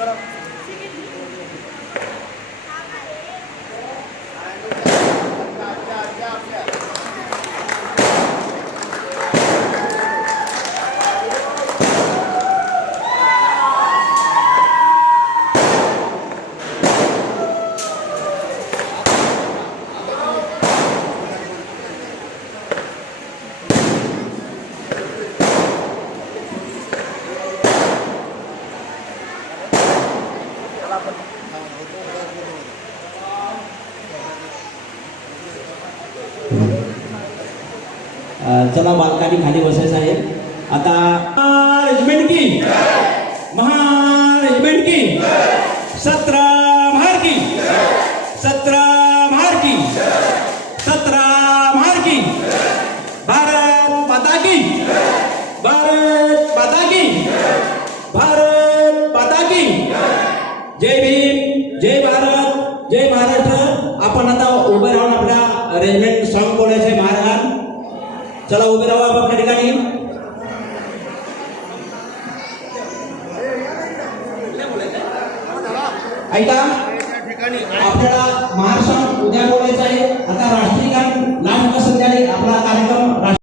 Thank you. अ, चला बालकांनी खाली बसायचं आहे आता रेजिमेंट की महारेजिमेंट की सतरा महार की सतरा महार की सतरा महार की भारत माता की. भारत माता की भारत माता की जय भीम जय भारत जय महाराष्ट्र आपण आता उभे राहून आपल्या रेजिमेंट सॉंग बोलायचंय महाराज. चला उभे राहा आपल्या ठिकाणी. ऐका. आपल्याला